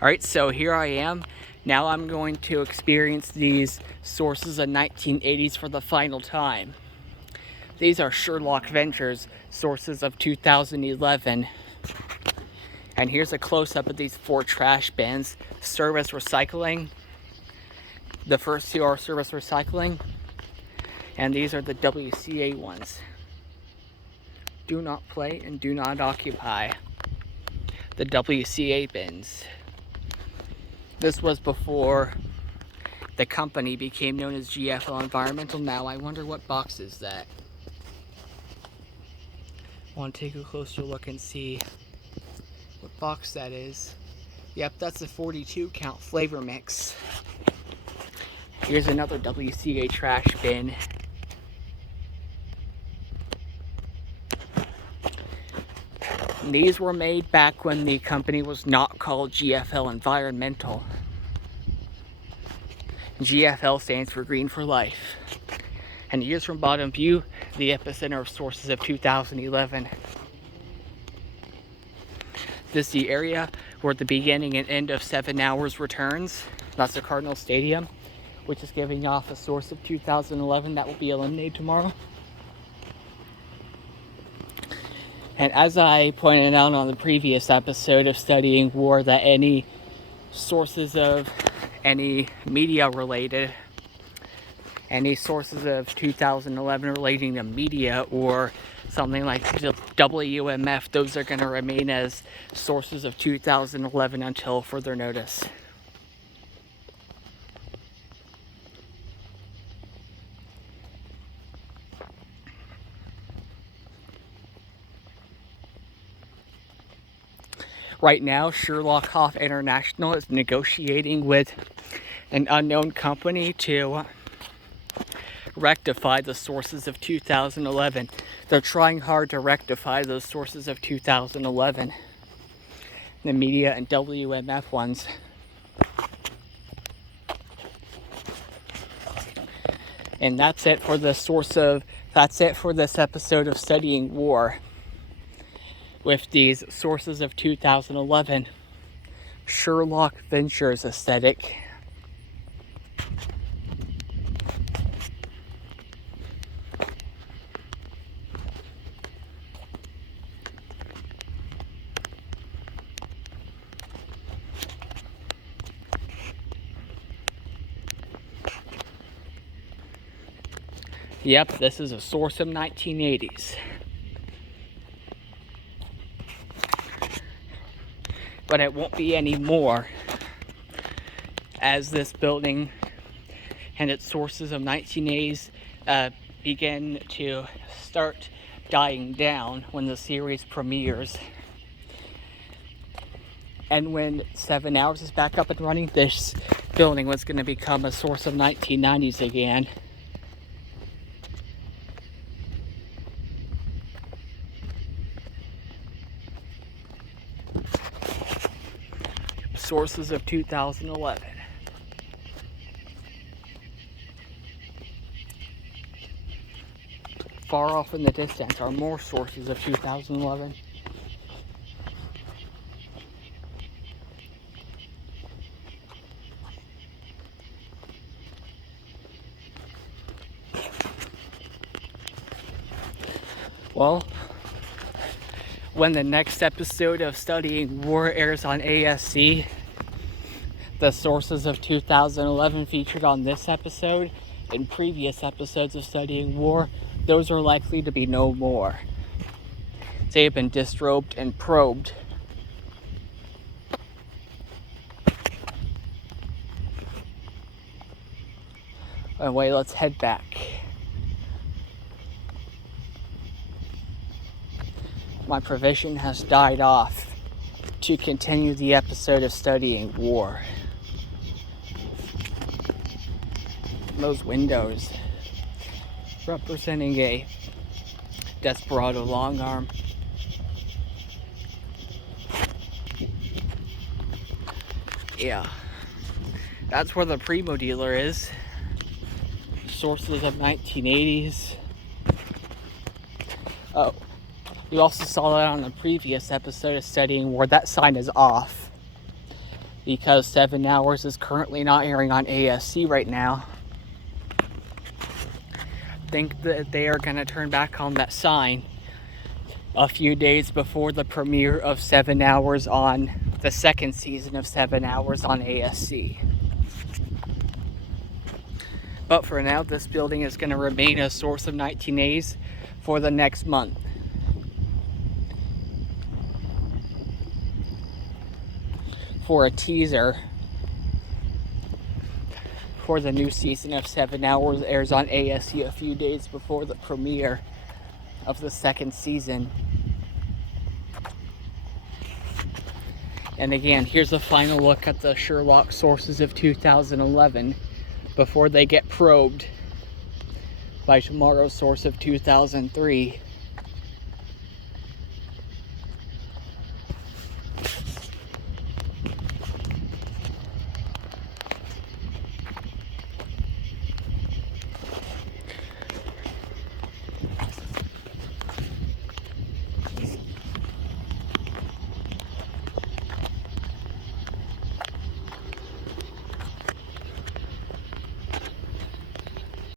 Alright, so here I am. Now I'm going to experience these sources of 1980s for the final time. These are Sherlock Ventures sources of 2011. And here's a close-up of these 4 trash bins. Service Recycling. The first 2 are Service Recycling. And these are the WCA ones. Do not play and do not occupy. The WCA bins. This was before the company became known as GFL Environmental. Now I wonder what box is that. I want to take a closer look and see what box that is. Yep, that's a 42 count flavor mix. Here's another WCA trash bin. These were made back when the company was not called GFL Environmental. GFL stands for Green for Life. And here's from Bottom View, the epicenter of sources of 2011. This is the area where the beginning and end of 7 Hours returns. That's the Cardinal Stadium, which is giving off a source of 2011 that will be eliminated tomorrow. And as I pointed out on the previous episode of Studying War, that any sources of any media related, any sources of 2011 relating to media or something like WMF, those are going to remain as sources of 2011 until further notice. Right now, Sherlock Hoff International is negotiating with an unknown company to rectify the sources of 2011. They're trying hard to rectify those sources of 2011. The media and WMF ones. And that's it for this episode of Studying War. With these sources of 2011 Sherlock Ventures aesthetic. Yep, this is a source of 1980s. But it won't be any more as this building and its sources of 1980s begin to start dying down when the series premieres. And when 7 Hours is back up and running, this building was going to become a source of 1990s again. Sources of 2011. Far off in the distance are more sources of 2011. Well, when the next episode of Studying War airs on ASC, the sources of 2011 featured on this episode and previous episodes of Studying War, those are likely to be no more. They have been disrobed and probed. Anyway, let's head back. My provision has died off to continue the episode of Studying War. Those windows representing a Desperado long arm. Yeah, that's where the Primo dealer is. Sources of 1980s. Oh, you also saw that on the previous episode of Studying War. That sign is off. because 7 Hours is currently not airing on ASC right now. Think that they are going to turn back on that sign a few days before the premiere of 7 Hours on the second season of 7 Hours on ASC. But for now, this building is going to remain a source of 1980s for the next month. For a teaser for the new season of 7 Hours airs on ASC a few days before the premiere of the second season. And again, here's a final look at the Sherlock sources of 2011 before they get probed by tomorrow's source of 2003.